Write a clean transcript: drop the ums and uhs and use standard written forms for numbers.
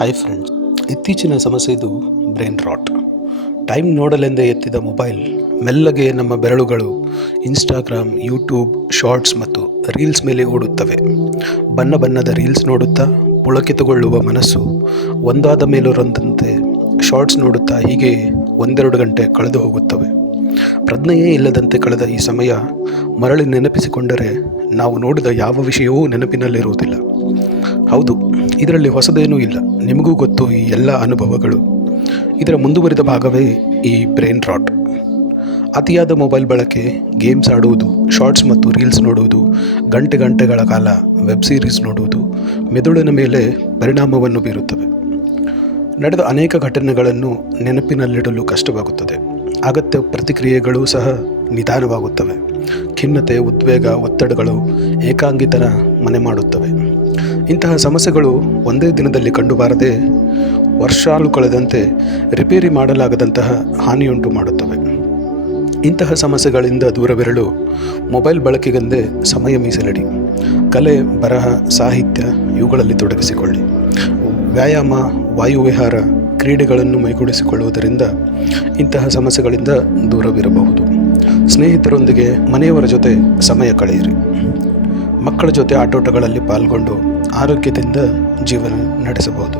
Hi friends, ಇತ್ತೀಚಿನ ಸಮಸ್ಯೆ ಇದು ಬ್ರೈನ್ ರಾಟ್. ಟೈಮ್ ನೋಡಲೆಂದೇ ಎತ್ತಿದ ಮೊಬೈಲ್ ಮೆಲ್ಲಗೆ ನಮ್ಮ ಬೆರಳುಗಳು ಇನ್ಸ್ಟಾಗ್ರಾಮ್, ಯೂಟ್ಯೂಬ್, ಶಾರ್ಟ್ಸ್ ಮತ್ತು ರೀಲ್ಸ್ ಮೇಲೆ ಓಡುತ್ತವೆ. ಬಣ್ಣ ಬಣ್ಣದ ರೀಲ್ಸ್ ನೋಡುತ್ತಾ ಪುಳಕಿತಗೊಳ್ಳುವ ಮನಸ್ಸು ಒಂದಾದ ಮೇಲೊಂದಂತೆ ಶಾರ್ಟ್ಸ್ ನೋಡುತ್ತಾ ಹೀಗೆ 1-2 ಗಂಟೆ ಕಳೆದು ಹೋಗುತ್ತವೆ. ಪ್ರಜ್ಞೆಯೇ ಇಲ್ಲದಂತೆ ಕಳೆದ ಈ ಸಮಯ ಮರಳಿ ನೆನಪಿಸಿಕೊಂಡರೆ ನಾವು ನೋಡಿದ ಯಾವ ವಿಷಯವೂ ನೆನಪಿನಲ್ಲಿರುವುದಿಲ್ಲ. ಹೌದು, ಇದರಲ್ಲಿ ಹೊಸದೇನೂ ಇಲ್ಲ. ನಿಮಗೂ ಗೊತ್ತು ಈ ಎಲ್ಲ ಅನುಭವಗಳು. ಇದರ ಮುಂದುವರಿದ ಭಾಗವೇ ಈ ಬ್ರೈನ್ ರಾಟ್. ಅತಿಯಾದ ಮೊಬೈಲ್ ಬಳಕೆ, ಗೇಮ್ಸ್ ಆಡುವುದು, ಶಾರ್ಟ್ಸ್ ಮತ್ತು ರೀಲ್ಸ್ ನೋಡುವುದು, ಗಂಟೆಗಳ ಕಾಲ ವೆಬ್ ಸೀರೀಸ್ ನೋಡುವುದು ಮೆದುಳಿನ ಮೇಲೆ ಪರಿಣಾಮವನ್ನು ಬೀರುತ್ತವೆ. ನಡೆದ ಅನೇಕ ಘಟನೆಗಳನ್ನು ನೆನಪಿನಲ್ಲಿಡಲು ಕಷ್ಟವಾಗುತ್ತದೆ. ಅಗತ್ಯ ಪ್ರತಿಕ್ರಿಯೆಗಳೂ ಸಹ ನಿಧಾನವಾಗುತ್ತವೆ. ಖಿನ್ನತೆ, ಉದ್ವೇಗ, ಒತ್ತಡಗಳು ಏಕಾಂಗಿತನ ಮನೆ ಮಾಡುತ್ತವೆ. ಇಂತಹ ಸಮಸ್ಯೆಗಳು ಒಂದೇ ದಿನದಲ್ಲಿ ಕಂಡುಬಾರದೆ ವರ್ಷಾಲು ಕಳೆದಂತೆ ರಿಪೇರಿ ಮಾಡಲಾಗದಂತಹ ಹಾನಿಯುಂಟು ಮಾಡುತ್ತವೆ. ಇಂತಹ ಸಮಸ್ಯೆಗಳಿಂದ ದೂರವಿರಲು ಮೊಬೈಲ್ ಬಳಕೆಗೆಂದೇ ಸಮಯ ಮೀಸಲಿಡಿ. ಕಲೆ, ಬರಹ, ಸಾಹಿತ್ಯ ಇವುಗಳಲ್ಲಿ ತೊಡಗಿಸಿಕೊಳ್ಳಿ. ವ್ಯಾಯಾಮ, ವಾಯುವಿಹಾರ, ಕ್ರೀಡೆಗಳನ್ನು ಮೈಗೂಡಿಸಿಕೊಳ್ಳುವುದರಿಂದ ಇಂತಹ ಸಮಸ್ಯೆಗಳಿಂದ ದೂರವಿರಬಹುದು. ಸ್ನೇಹಿತರೊಂದಿಗೆ, ಮನೆಯವರ ಜೊತೆ ಸಮಯ ಕಳೆಯಿರಿ. ಮಕ್ಕಳ ಜೊತೆ ಆಟೋಟಗಳಲ್ಲಿ ಪಾಲ್ಗೊಂಡು ಆರೋಗ್ಯದಿಂದ ಜೀವನ ನಡೆಸಬಹುದು.